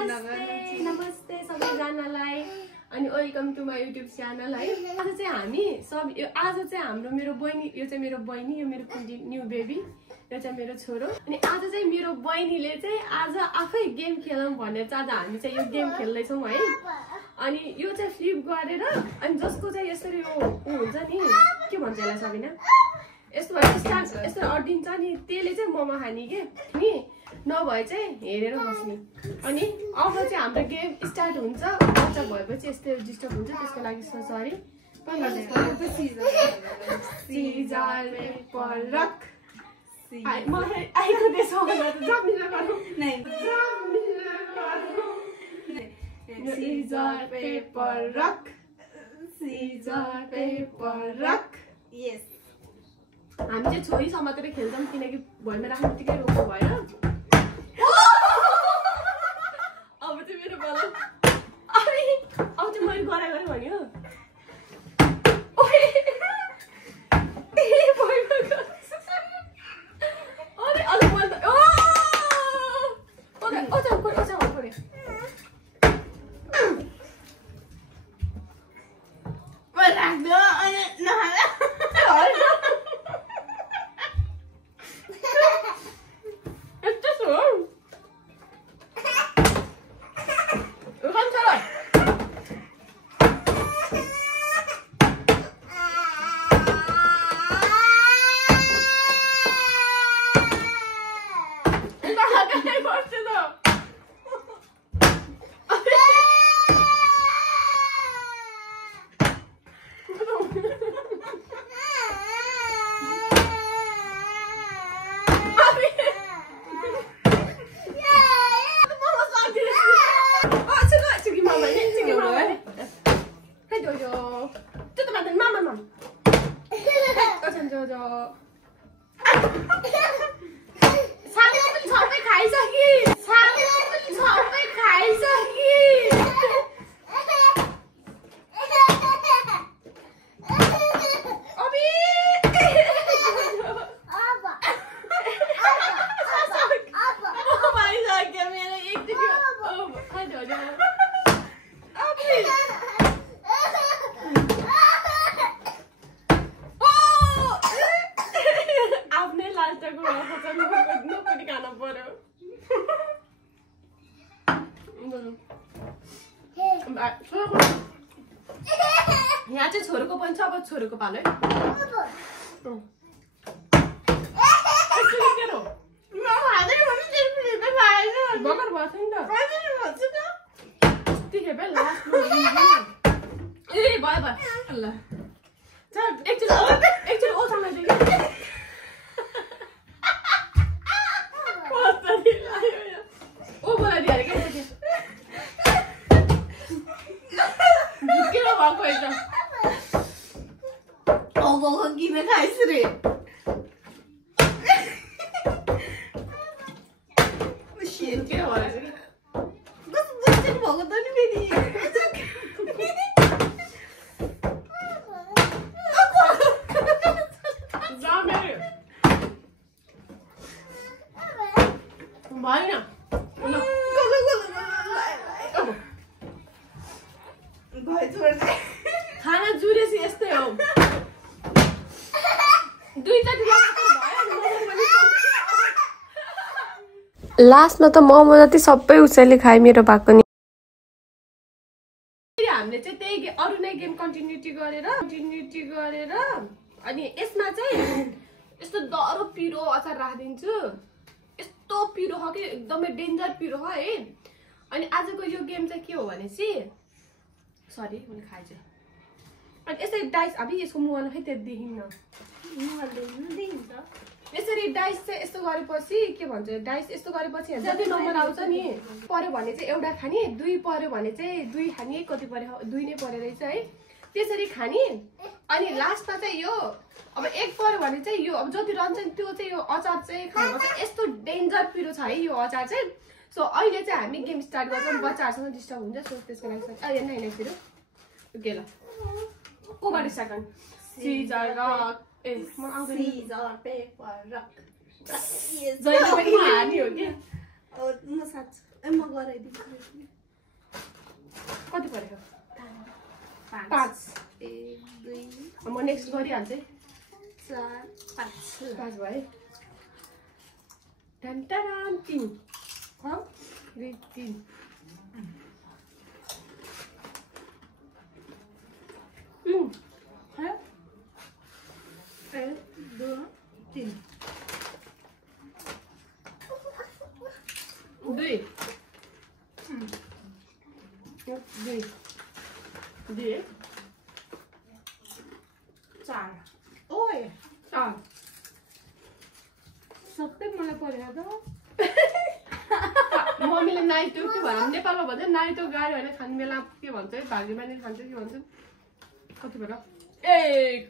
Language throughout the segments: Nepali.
नमस्ते सबैजनालाई अनि welcome to my YouTube channel है। आज चाहिँ हामी सब आज चाहिँ हाम्रो मेरो बहिनी यो चाहिँ मेरो बहिनी यो मेरो न्यू बेबी यो चाहिँ मेरो छोरो अनि आज चाहिँ मेरो बहिनीले चाहिँ आज आफै गेम खेलौँ भनेर चाहिँ आज हामी चाहिँ यो गेम खेल्दैछौँ है। अनि यो चाहिँ फ्लिप गरेर अनि जसको चाहिँ यसरी यो हुन्छ नि के भन्छ यसलाई सबिना यस्तो यस्तो अड्डिन्छ नि त्यसले चाहिँ मोमो खाने के नि नभए चाहिँ हेरेर बस्ने। अनि अब चाहिँ हाम्रो गेम स्टार्ट हुन्छ बच्चा भएपछि यस्तो डिस्टर्ब हुन्छ त्यसको लागि सरी। सिजर पेपर रक आइको त्यसो scissor paper rock scissor paper rock yes. हामी चाहिँ छोरी समातेर खेल्छौँ किनकि भुइँमा राख्नु बित्तिकै रोक्नु भयो। अब चाहिँ मेरो बल अब चाहिँ मैले गरे भन्यो यहाँ चाहिँ छोरोको पनि छ। अब छोरोको पालो है बगर भएको थियो नि त ए भयो ल एकचोटि ओछामा ओ बोलाइदियो अरे क्या भएको एकदम किन खाइस रे खाना जुरेसी यस्तै हो। लास्टमा त मोमो जति सबै उसैले खाए मेरो भएको नि। हामीले चाहिँ त्यही अरू नै गेम कन्टिन्युटी गरेर अनि यसमा चाहिँ यस्तो डह्रो पिरो अचार राखिदिन्छु। यस्तो पिरो हो कि एकदमै डेन्जर पिरो हो है। अनि आजको यो गेम चाहिँ के हो भनेपछि सरी मैले खाएँ चाहिँ अनि यसरी डाइस अब यसको मुहाल खै त्यो देखिन्न यसरी डाइस चाहिँ यस्तो गरेपछि के भन्छ डाइस यस्तो गरेपछि जति नम्बर आउँछ नि पर्यो भने चाहिँ एउटा खाने दुई पर्यो भने चाहिँ दुई खाने कति पर्यो दुई नै पर्यो रहेछ है त्यसरी खाने। अनि लास्टमा चाहिँ यो अब एक पर्यो भने चाहिँ यो अब जति रहन्छ नि त्यो चाहिँ यो अचार चाहिँ खानुपर्छ। यस्तो डेन्जर पिरो छ है यो अचार चाहिँ। सो अहिले चाहिँ हामी गेम स्टार्ट गर्छौँ बच्चाहरूसँग डिस्टर्ब हुन्छ सो त्यसको लागि होइन फेरि के ल को गरी सेकेन्ड सिजर रक ए म आउँदैन सिजर पेपर रक जहिले पनि हार्ने हो कि म साथ म गराइदिन्छु कति परेको 5 1 2 म नेक्स्ट गरिहाल्छु है 4 5 5 भयो टन्टरान 3 हो 3 है 1 2 3 2 4 ओए 4 सबै मलाई परेको त मम्मीले नाइटो के भन्छ नेपालमा भन्छ नाइटो गाडी होइन खाने बेला के भन्छ है भाजी माने खान्छ के भन्छ कति भयो 1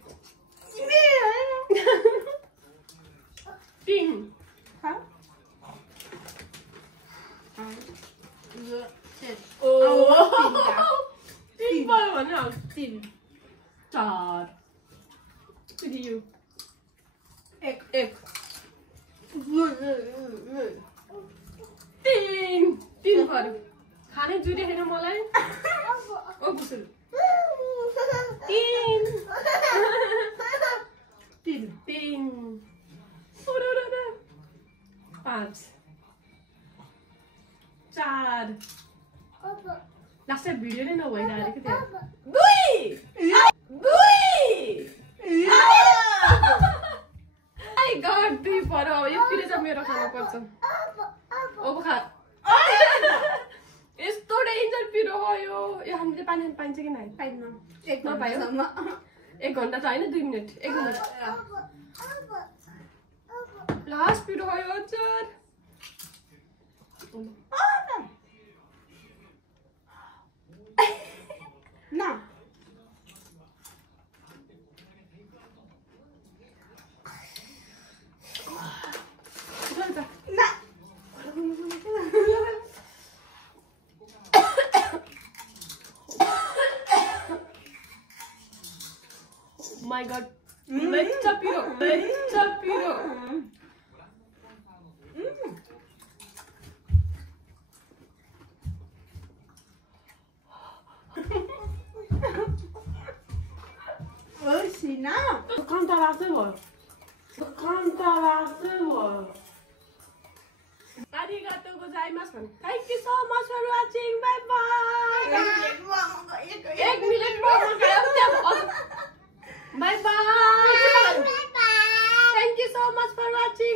3 हाँ तीन भयो भने 3 4 3 1 तीन भयो खाने जुरे होइन मलाई ओ बुसुल 3 5 4 लास्ट भिडियो नै नभइरहेको थियो 2 पर्यो यो पिरो चाहिँ मेरो खानु पर्छ अब खा यस्तो डेन्जर पिरो हो यो हामीले पानी पाइन्छ कि नै पाइन्न 1 नपायो 1 घन्टा त होइन 2 मिनट 1 मिनट लास्ट पिरो हो यो हजुर ना ना My God, mecha piro. Sina. Kanta लाग्दै भयो Arigatou gozaimasu भन Thank you so much for watching. Bye bye. 1 minute more Bye bye. Thank you so much for watching.